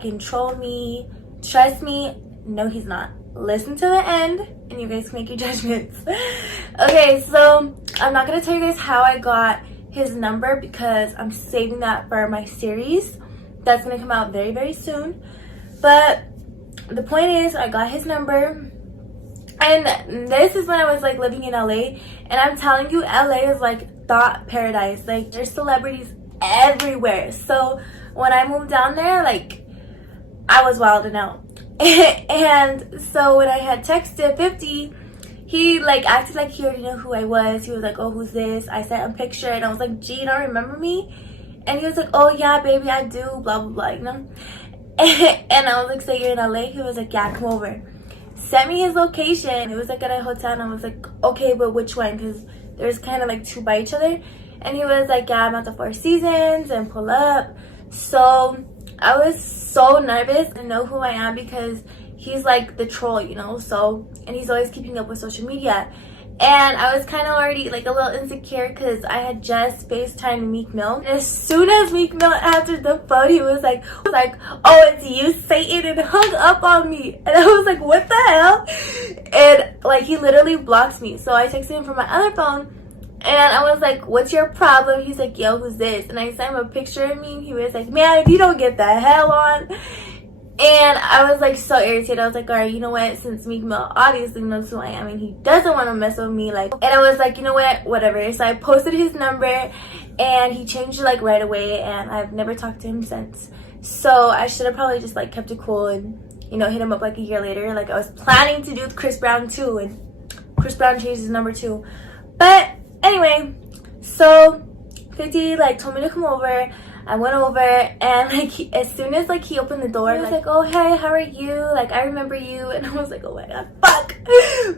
control me. Trust me, no he's not. Listen to the end and you guys can make your judgments. Okay, so I'm not gonna tell you guys how I got his number because I'm saving that for my series that's gonna come out very, very soon. But the point is, I got his number, and this is when I was like living in LA, and I'm telling you, LA is like thought paradise. Like, there's celebrities everywhere. So when I moved down there, like, I was wilding out. And so when I had texted 50, he like acted like he already knew who I was. He was like, oh, who's this? I sent a picture and I was like, gee, you don't remember me? And he was like, oh yeah, baby, I do, blah blah blah, you know. And I was like, so you're in LA? He was like, yeah, come over. Sent me his location. It was like at a hotel, and I was like, okay, but which one? Because there's kind of like two by each other. And he was like, yeah, I'm at the Four Seasons and pull up. So I was so nervous to know who I am because he's like the troll, you know. So, and he's always keeping up with social media. And I was kind of already like a little insecure because I had just FaceTimed Meek Mill. And as soon as Meek Mill answered the phone, he was like, oh, it's you, Satan, and hung up on me. And I was like, what the hell? And like, he literally blocks me. So I texted him from my other phone and I was like, what's your problem? He's like, yo, who's this? And I sent him a picture of me. He was like, man, if you don't get the hell on. And I was like so irritated. I was like, all right, you know what? Since Meek Mill obviously knows who I am and he doesn't want to mess with me, like, and I was like, you know what? Whatever. So I posted his number and he changed it like right away, and I've never talked to him since. So I should have probably just like kept it cool and, you know, hit him up like a year later. Like I was planning to do with Chris Brown too, and Chris Brown changed his number too. But anyway, so 50 like told me to come over. I went over, and like as soon as like he opened the door, he was like, oh hey, how are you? Like, I remember you. And I was like, oh my god, fuck.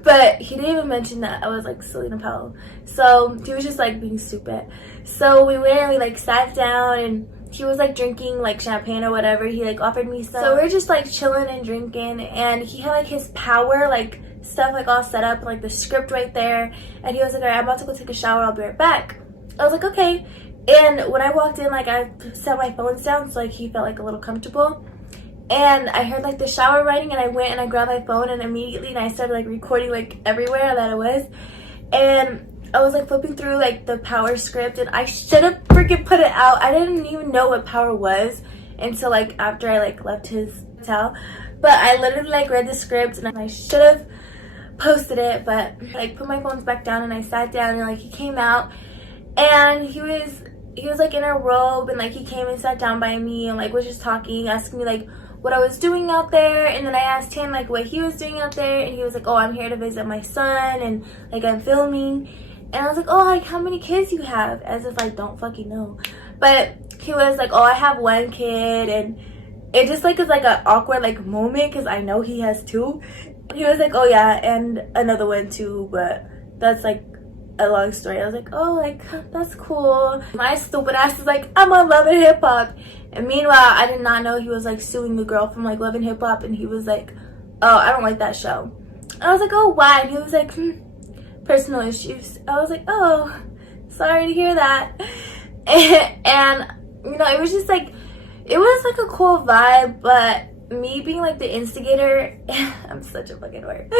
But he didn't even mention that I was like Celina Powell. So he was just like being stupid. So we went and we like sat down, and he was like drinking like champagne or whatever. He like offered me some. So we were just like chilling and drinking, and he had like his power like stuff like all set up, like the script right there. And he was like, all right, I'm about to go take a shower, I'll be right back. I was like, okay. And when I walked in, like, I set my phones down so like he felt like a little comfortable. And I heard like the shower running, and I went and I grabbed my phone, and immediately and I started like recording like everywhere that I was. And I was like flipping through like the Power script, and I should have freaking put it out. I didn't even know what Power was until like after I like left his hotel. But I literally like read the script, and I should have posted it, but like put my phones back down, and I sat down, and like he came out, and he was like in a robe, and like he came and sat down by me and like was just talking, asking me like what I was doing out there. And then I asked him like what he was doing out there, and he was like, oh, I'm here to visit my son, and like I'm filming. And I was like, oh, like how many kids you have? As if I don't fucking know. But he was like, oh, I have one kid. And it just like is like an awkward like moment because I know he has two. He was like, oh yeah, and another one too, but that's like a long story. I was like, oh, like that's cool. My stupid ass is like, I'm on Love and Hip Hop, and meanwhile I did not know he was like suing the girl from like Love and Hip Hop, and he was like, oh, I don't like that show. And I was like, oh, why? And he was like, personal issues. I was like, oh, sorry to hear that. And you know, it was just like, it was like a cool vibe, but me being like the instigator, I'm such a fucking word,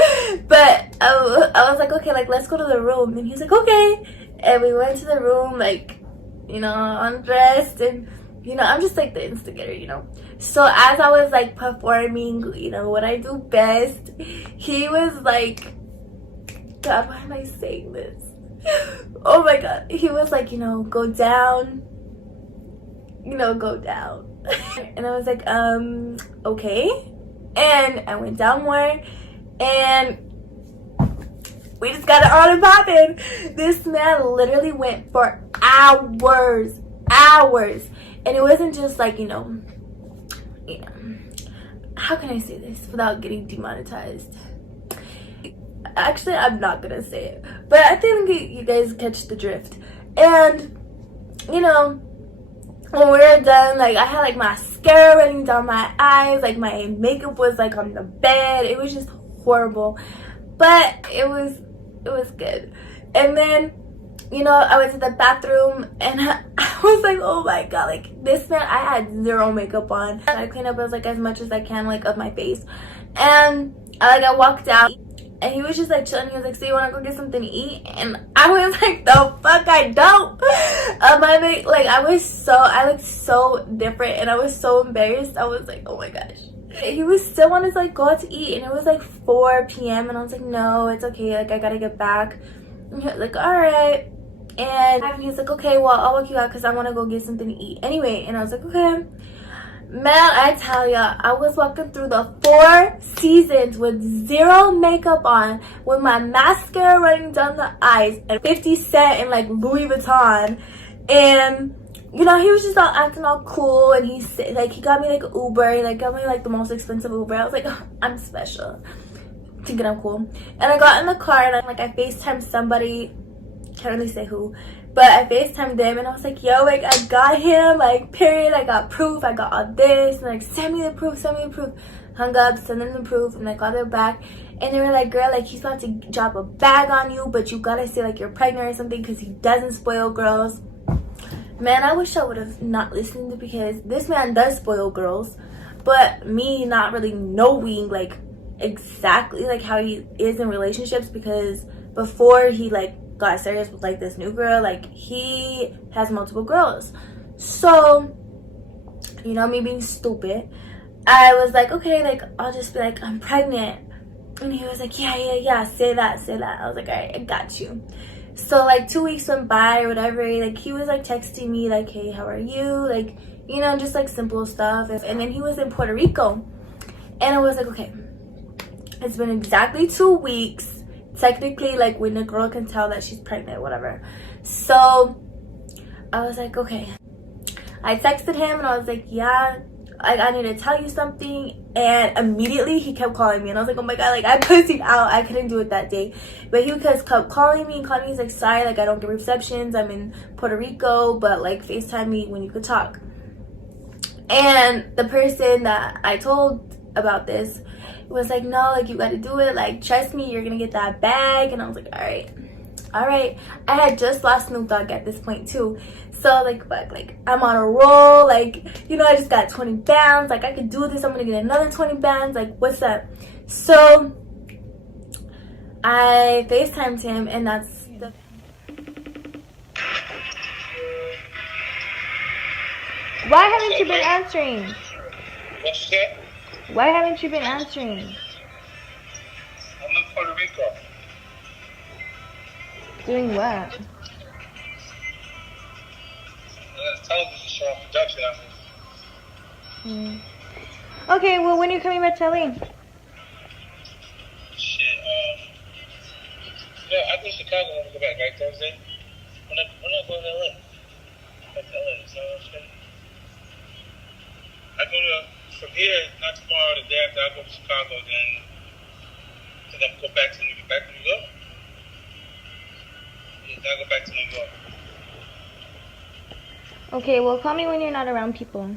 but I was like, okay, like let's go to the room. And he's like, okay. And we went to the room, like, you know, undressed, and you know, I'm just like the instigator, you know. So as I was like performing, you know, what I do best, he was like, god, why am I saying this? Oh my god. He was like, you know, go down, you know, go down. And I was like, okay. And I went down more, and we just got it on and popping. This man literally went for hours. And it wasn't just like, you know, how can I say this without getting demonetized? Actually, I'm not gonna say it, but I think you guys catch the drift. And you know, when we were done, like I had like mascara running down my eyes, like my makeup was like on the bed. It was just horrible, but it was good. And then you know, I went to the bathroom and I was like, oh my god, like this man, I had zero makeup on. I cleaned up as much as I can, like, of my face. And I walked out and he was just like chilling. He was like, so you want to go get something to eat? And I was like, the fuck I don't. I looked so different and I was so embarrassed. I was like, oh my gosh. He was still wanting to like go out to eat, and it was like 4 p.m. and I was like, no, it's okay, like I gotta get back. And he was like, all right. And he's like, okay, well, I'll walk you out because I want to go get something to eat anyway. And I was like, okay. Man, I tell ya, I was walking through the 4 Seasons with zero makeup on, with my mascara running down the eyes, and 50 Cent and like Louis Vuitton. And you know, he was just all acting all cool, and he got me like Uber. He like got me like the most expensive Uber. I was like, oh, I'm special, thinking I'm cool. And I got in the car and I FaceTimed somebody, can't really say who, but I FaceTimed them and I was like, yo, like I got him, like period, I got proof, I got all this, and like send me the proof. Hung up, send them the proof, and I called them back and they were like, girl, like he's about to drop a bag on you, but you gotta say like you're pregnant or something because he doesn't spoil girls. Man, I wish I would have not listened, because this man does spoil girls, but me not really knowing like exactly like how he is in relationships, because before he like got serious with like this new girl, like he has multiple girls. So, you know, me being stupid, I was like, okay, like I'll just be like, I'm pregnant. And he was like, yeah, say that. I was like, all right, I got you. So like 2 weeks went by or whatever, like he was like texting me like, hey, how are you, like, you know, just like simple stuff. And then he was in Puerto Rico, and I was like, okay, it's been exactly 2 weeks technically, like when the girl can tell that she's pregnant, whatever. So I was like, okay. I texted him and I was like, yeah, like I need to tell you something. And immediately he kept calling me, and I was like, oh my god, like I pussied out. I couldn't do it that day, but he kept calling me. He's like, sorry, like I don't get receptions, I'm in Puerto Rico, but like FaceTime me when you could talk. And the person that I told about this was like, no, like you gotta do it, like trust me, you're gonna get that bag. And I was like, all right. I had just lost Snoop Dogg at this point too, so like fuck, like I'm on a roll, like, you know, I just got 20 bands, like I could do this, I'm gonna get another 20 bands, like what's up. So I FaceTimed him, and that's the Why haven't you been answering? What's that? Why haven't you been answering? I'm in Puerto Rico. Doing what? There's a television show on production. Okay, well, when are you coming back to LA? Shit, yeah, I go to Chicago when I go back, right, Thursday? When I go to LA. Back to LA, so I go to, from here, not tomorrow, the day after, I go to Chicago, then I go back to New York. Yeah, then I go back to New York. Okay, well, call me when you're not around people.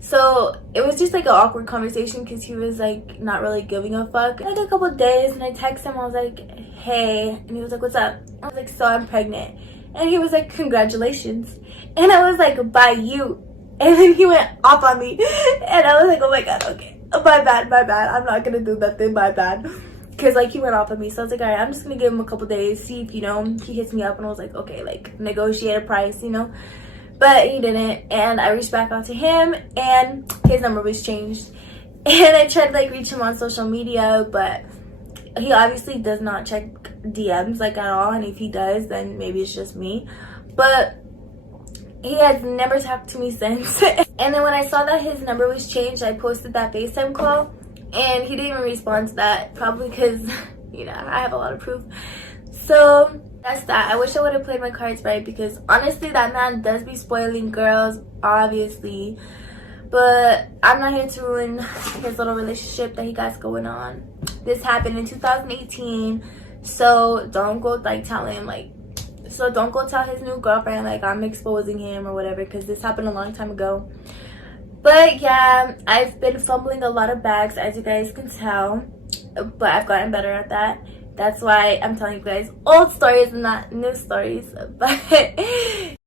So it was just like an awkward conversation because he was like not really giving a fuck. Like a couple of days, and I texted him, I was like, hey, and he was like, what's up? I was like, so I'm pregnant. And he was like, congratulations. And I was like, by you. And then he went off on me, and I was like, oh my god, okay, my bad, I'm not gonna do nothing, my bad. Because like he went off on me, so I was like, all right, I'm just gonna give him a couple days, see if, you know, he hits me up. And I was like, okay, like negotiate a price, you know. But he didn't, and I reached back out to him, and his number was changed. And I tried to like reach him on social media, but he obviously does not check DMs like at all, and if he does, then maybe it's just me. But he has never talked to me since. And then when I saw that his number was changed, I posted that FaceTime call, and he didn't even respond to that, probably because, you know, I have a lot of proof. So that's that. I wish I would have played my cards right, because honestly that man does be spoiling girls, obviously, but I'm not here to ruin his little relationship that he got going on. This happened in 2018, so don't go like tell him, like, so don't go tell his new girlfriend like I'm exposing him or whatever, because this happened a long time ago. But yeah, I've been fumbling a lot of bags, as you guys can tell. but I've gotten better at that. That's why I'm telling you guys old stories and not new stories. But